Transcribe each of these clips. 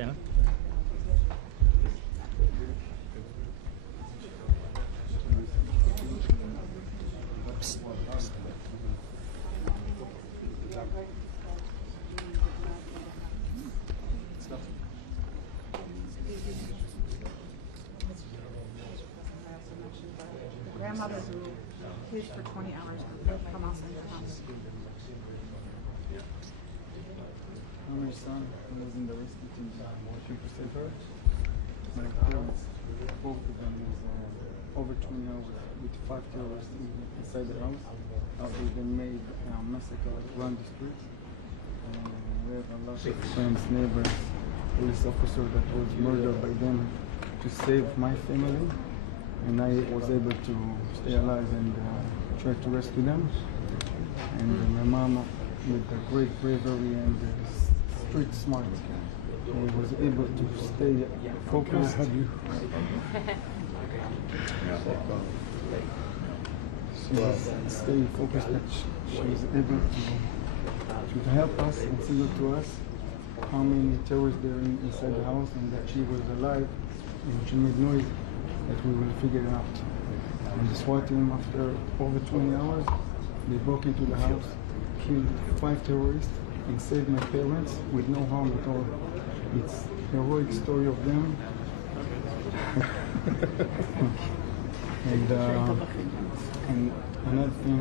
שאלה? Grandmother who lived for 20 hours with Hamas in her house. My son was in the rescue team. She saved her. My parents, both of them, was over 20 hours with 5 terrorists inside the house. They've been made massacre around the streets. We have a lot of friends, neighbors, police officer that was murdered by them to save my family. And I was able to stay alive and try to rescue them. And my mom, with a great bravery and street smart, was able to stay focused. Stay focused. That she was able to help us and signal to us how many terrorists there are inside the house, and that she was alive and she made noise. That we will figure it out. And the SWAT team, after over 20 hours, they broke into the house, killed 5 terrorists, and saved my parents with no harm at all. It's a heroic story of them. and another thing,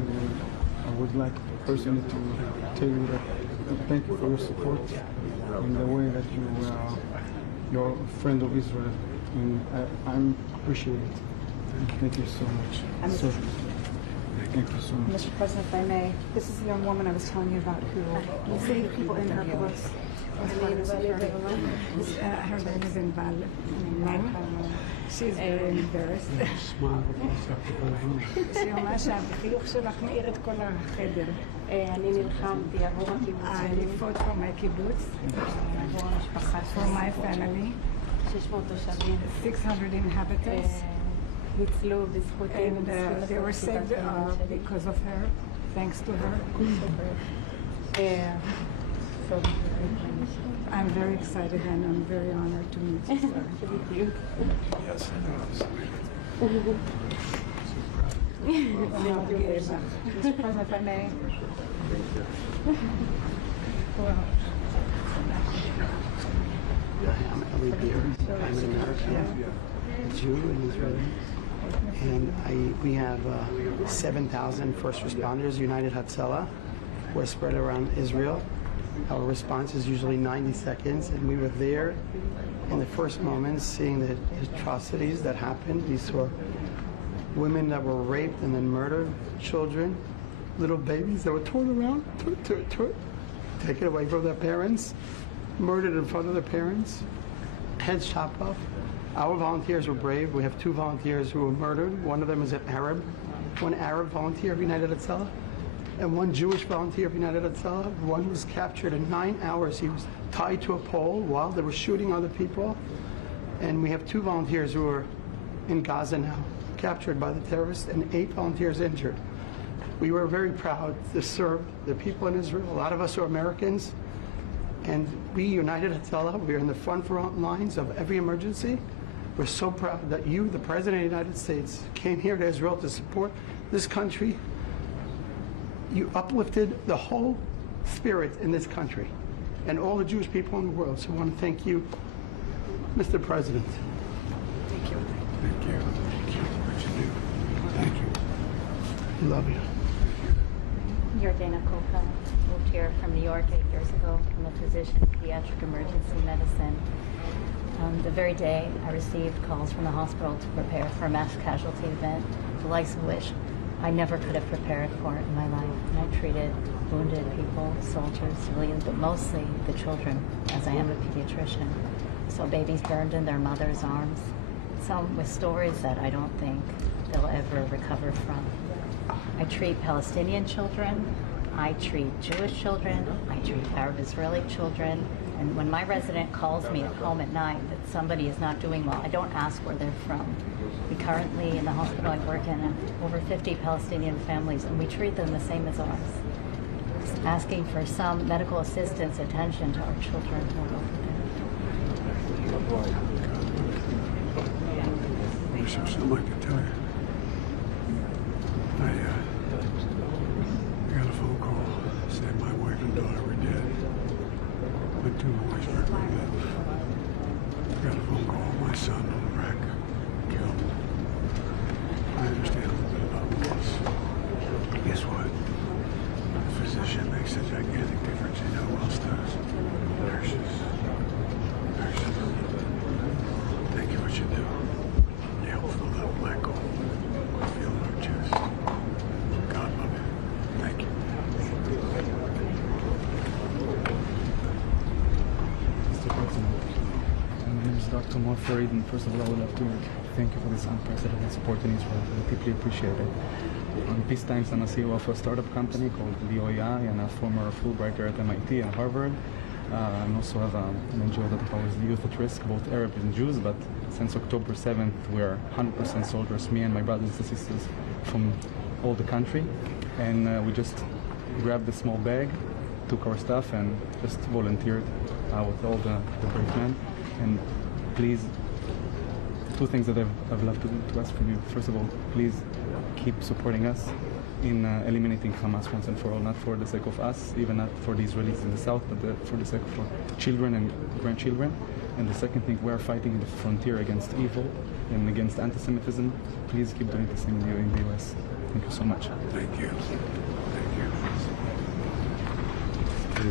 I would like personally to tell you that thank you for your support in the way that you're a friend of Israel. And I appreciate it. Thank you so much. Thank you so much. Mr. President, if I may, this is the young woman I was telling you about who saved people in her house. Her name is Inval. She's very embarrassed. שהיא ממש החיוך שלך מאיר את כל החדר. אני נלחמתי עבור הקיבוץ. I fought for my kibbutz. עבור המשפחה for my family. 600 תושבים. 600 inhabitants. ניצלו בזכות and they were saved because of her, thanks to her. I'm very excited and I'm very honored to meet you. Thank you. Yes, I know. Mr. President, if I may. Well. I'm Ellie Beard. I'm an American, Jew and Israeli. And we have 7,000 first responders, United Hatzalah. We're spread around Israel. Our response is usually 90 seconds, and we were there in the first moments seeing the atrocities that happened. We saw women that were raped and then murdered, children, little babies that were torn around, taken away from their parents, murdered in front of their parents, heads chopped off. Our volunteers were brave. We have 2 volunteers who were murdered. One of them is an Arab, one Arab volunteer of United Hatzalah, and one Jewish volunteer of United Hatzalah. One was captured in 9 hours. He was tied to a pole while they were shooting other people. And we have 2 volunteers who are in Gaza now, captured by the terrorists, and 8 volunteers injured. We were very proud to serve the people in Israel. A lot of us are Americans, and we, United Hatzalah, we are in the front lines of every emergency. We're so proud that you, the President of the United States, came here to Israel to support this country. You uplifted the whole spirit in this country and all the Jewish people in the world. So I want to thank you, Mr. President. Thank you. Thank you. Thank you for what you do. Thank you. Love you. Yordana Koka moved here from New York 8 years ago from a physician in pediatric emergency medicine. The very day I received calls from the hospital to prepare for a mass casualty event, the likes of which I never could have prepared for in my life. And I treated wounded people, soldiers, civilians, but mostly the children, as I am a pediatrician. So babies burned in their mother's arms, some with stories that I don't think they'll ever recover from. I treat Palestinian children, I treat Jewish children, I treat Arab Israeli children, and when my resident calls me at home at night that somebody is not doing well, I don't ask where they're from. We currently, in the hospital I work in, have over 50 Palestinian families, and we treat them the same as ours, asking for some medical assistance, attention to our children who are over there. there's something I can tell you. I got a phone call saying my wife and daughter were dead. My two boys were alive. I got a phone call, my son on the rack, killed. I understand a little bit about this. Guess what? A physician makes a gigantic difference. You know who else does? Nurses. Nurses. Thank you for what you do. You help fill that black hole. Feel in our chest. God love you. Thank you. Mr. President, my name is Dr. Mo Farid, and first of all, I would like to thank you for this unprecedented support in Israel. I deeply appreciate it. On Peace Times, I'm a CEO of a startup company called the OEI and a former Fulbrighter at MIT and Harvard. I also have an NGO that empowers the youth at risk, both Arab and Jews, but since October 7th, we're 100% soldiers, me and my brothers and sisters from all the country. And we just grabbed a small bag, took our stuff, and just volunteered with all the brave men. And please, two things that I've loved to ask from you. First of all, please keep supporting us in eliminating Hamas once and for all, not for the sake of us, even not for the Israelis in the south, but for the sake of our children and grandchildren. And the second thing, we are fighting in the frontier against evil and against anti-Semitism. Please keep doing the same in the US. Thank you so much. Thank you. Thank you.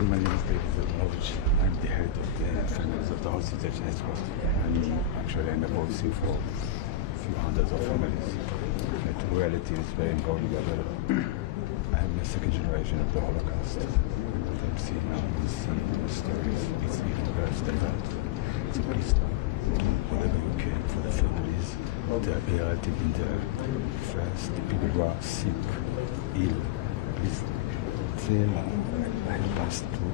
My name is David Zelmovich. I'm the head of the families of the Hostage Network. Actually, I'm voicing for a few hundreds of families. The reality is very important. I'm the second generation of the Holocaust. What I'm seeing now is the stories. It's even worse than that. So please do whatever you can for the families that are relative in there. First, the people who are sick, ill. Please help us to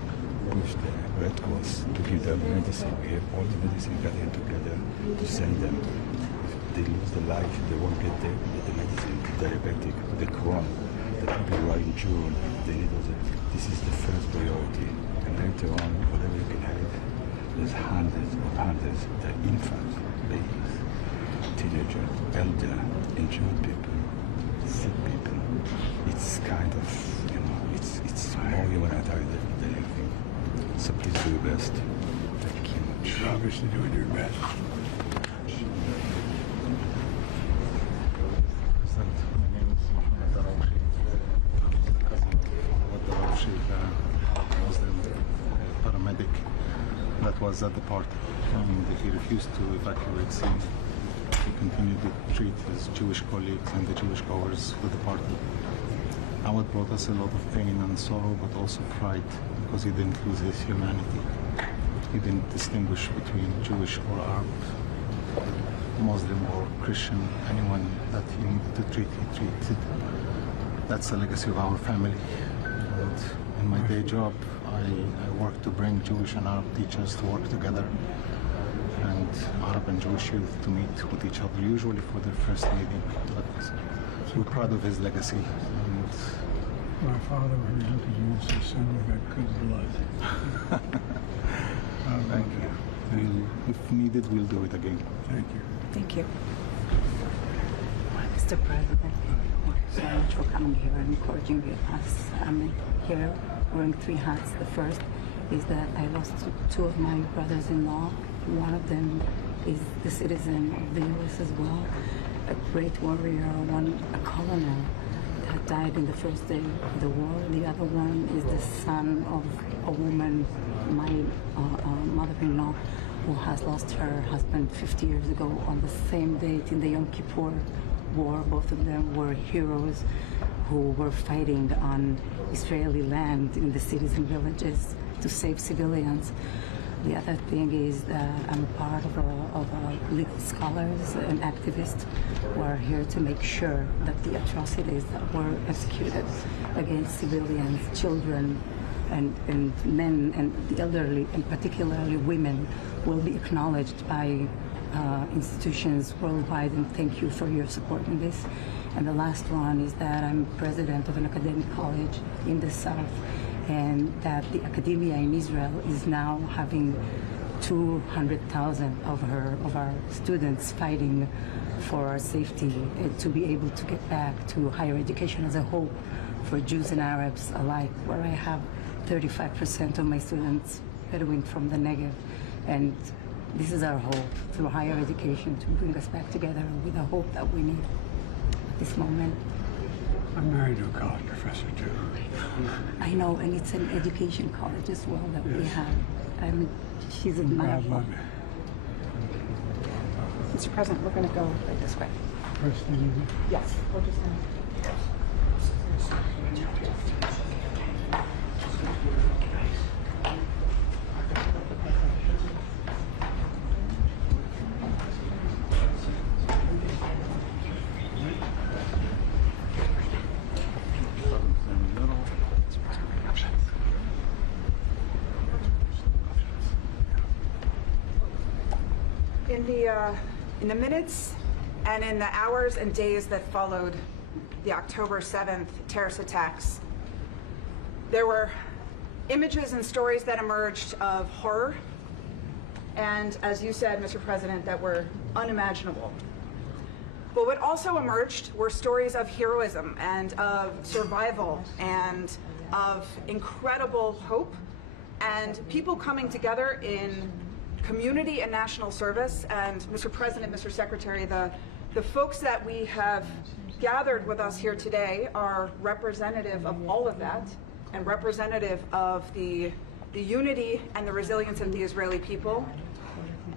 push the Red Cross to give them medicine. We have all the medicine gathered together to send them. If they lose their life, they won't get the medicine, the diabetic, the Crohn, the people who are in June, they need all that. This is the first priority. And later on, whatever you can have, there's hundreds, the infants, babies, teenagers, elder, injured people, sick people. It's kind of, it's more humanitarian than anything. So please do your best. Thank you much. You're obviously doing your best. My name is Mohammed Darawshi. I'm the cousin of Darawshi, the Muslim paramedic that was at the party. And he refused to evacuate scene. He continued to treat his Jewish colleagues and the Jewish goers with the party. Now it brought us a lot of pain and sorrow, but also pride, because he didn't lose his humanity. He didn't distinguish between Jewish or Arab, Muslim or Christian. Anyone that he needed to treat, he treated. That's the legacy of our family. And in my day job, I work to bring Jewish and Arab teachers to work together, and Arab and Jewish youth to meet with each other, usually for their first meeting. But we're proud of his legacy. And My father would look at you and say, son, you got good blood. thank you. And if needed, we'll do it again. Thank you. Thank you. Mr. President, thank you so much for coming here and encouraging us. I'm here wearing three hats. The first is that I lost two of my brothers-in-law. One of them is the citizen of the U.S. as well, a great warrior, a colonel that died in the first day of the war. The other one is the son of a woman, my mother-in-law, who has lost her husband 50 years ago on the same date in the Yom Kippur War. Both of them were heroes who were fighting on Israeli land in the cities and villages to save civilians. The other thing is that I'm part of legal scholars and activists who are here to make sure that the atrocities that were executed against civilians, children, and men, and the elderly, and particularly women, will be acknowledged by institutions worldwide, and thank you for your support in this. And the last one is that I'm president of an academic college in the South, and that the academia in Israel is now having 200,000 of our students fighting for our safety, to be able to get back to higher education as a hope for Jews and Arabs alike, where I have 35% of my students Bedouin from the Negev. And this is our hope, through higher education, to bring us back together with the hope that we need at this moment. I'm married to a college professor, too. I know, and it's an education college as well that we Yes. have. She's God admirable. love you. Mr. President, we're going to go right this way. First thing you do. Yes, we're just going in the minutes and in the hours and days that followed the October 7th terrorist attacks, there were images and stories that emerged of horror and, as you said, Mr. President, that were unimaginable. But what also emerged were stories of heroism and of survival and of incredible hope and people coming together in community and national service. And Mr. President, Mr. Secretary, the folks that we have gathered with us here today are representative of all of that and representative of the unity and the resilience of the Israeli people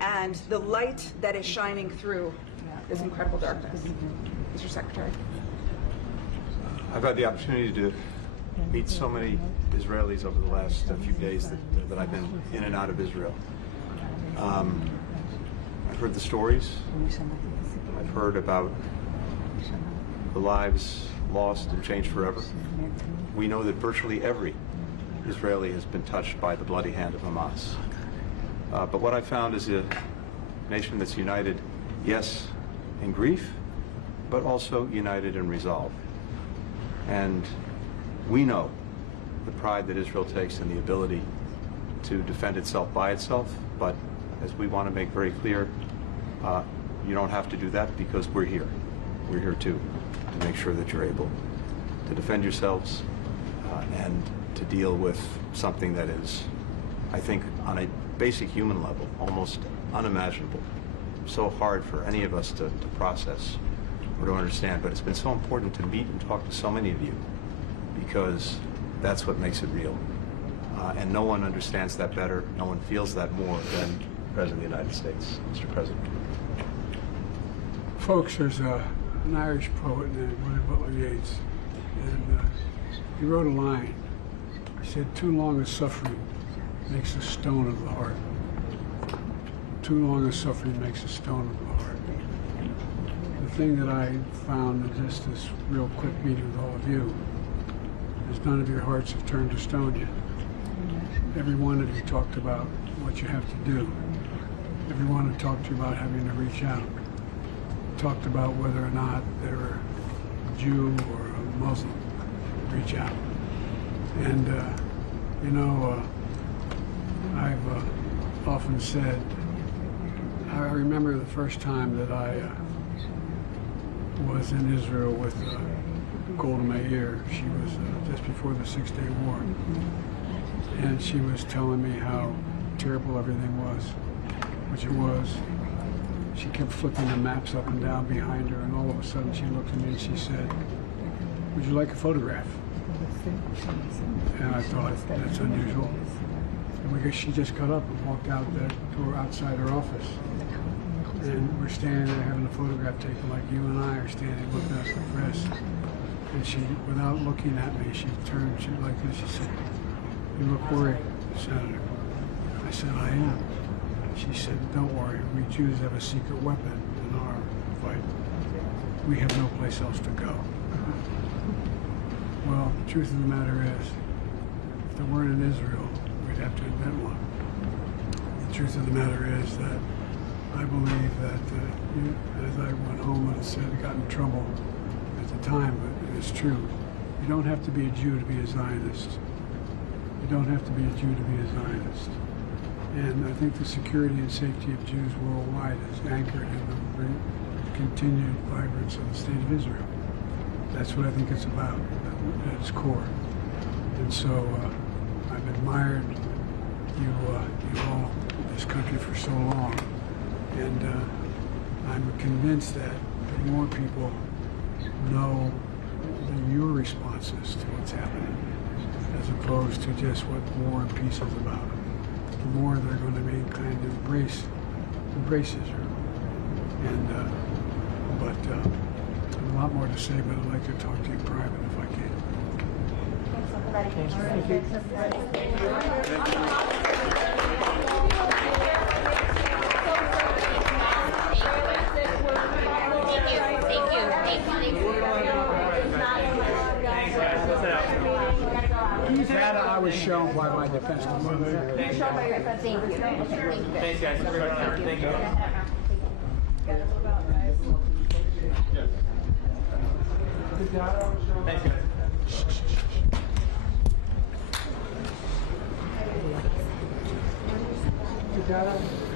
and the light that is shining through this incredible darkness. Mr. Secretary. I've had the opportunity to meet so many Israelis over the last few days that I've been in and out of Israel. I've heard the stories. I've heard about the lives lost and changed forever. We know that virtually every Israeli has been touched by the bloody hand of Hamas. But what I found is a nation that's united, yes, in grief, but also united in resolve. And we know the pride that Israel takes in the ability to defend itself by itself, but as we want to make very clear, you don't have to do that because we're here. We're here too, to make sure that you're able to defend yourselves and to deal with something that is, I think, on a basic human level, almost unimaginable. So hard for any of us to process or to understand, but it's been so important to meet and talk to so many of you because that's what makes it real. And no one understands that better, no one feels that more than the President of the United States. Mr. President. Folks, there's an Irish poet named William Butler Yeats, and he wrote a line. He said, "Too long a suffering makes a stone of the heart. Too long a suffering makes a stone of the heart." The thing that I found in just this real quick meeting with all of you is none of your hearts have turned to stone yet. Every one of you talked about what you have to do. Every one who talked to you about having to reach out. Talked about whether or not they're a Jew or a Muslim. Reach out. And, I've often said, I remember the first time that I was in Israel with Golda Meir. She was just before the Six-Day War. And she was telling me how terrible everything was, which it was. She kept flipping the maps up and down behind her, and all of a sudden she looked at me and she said, "Would you like a photograph?" And I thought, that's unusual. And she just got up and walked out that door outside her office. And we're standing there having a photograph taken like you and I are standing looking at the press. And she, without looking at me, she turned, she like this, she said, "You look worried, Senator." I said, "I am." She said, "Don't worry, we Jews have a secret weapon in our fight. We have no place else to go." Well, the truth of the matter is, if there weren't in Israel, we'd have to invent one. The truth of the matter is that I believe that, as I went home and said, I got in trouble at the time, but it's true. You don't have to be a Jew to be a Zionist. You don't have to be a Jew to be a Zionist. And I think the security and safety of Jews worldwide is anchored in the continued vibrance of the state of Israel. That's what I think it's about at its core. And so I've admired you all, this country for so long. And I'm convinced that the more people know your responses to what's happening, as opposed to just what war and peace is about, the more they're going to be kind of embrace Israel. And but a lot more to say, but I'd like to talk to you in private if I can. That I was shown by my defense counsel. Thanks, guys. Thank you. Thanks, guys.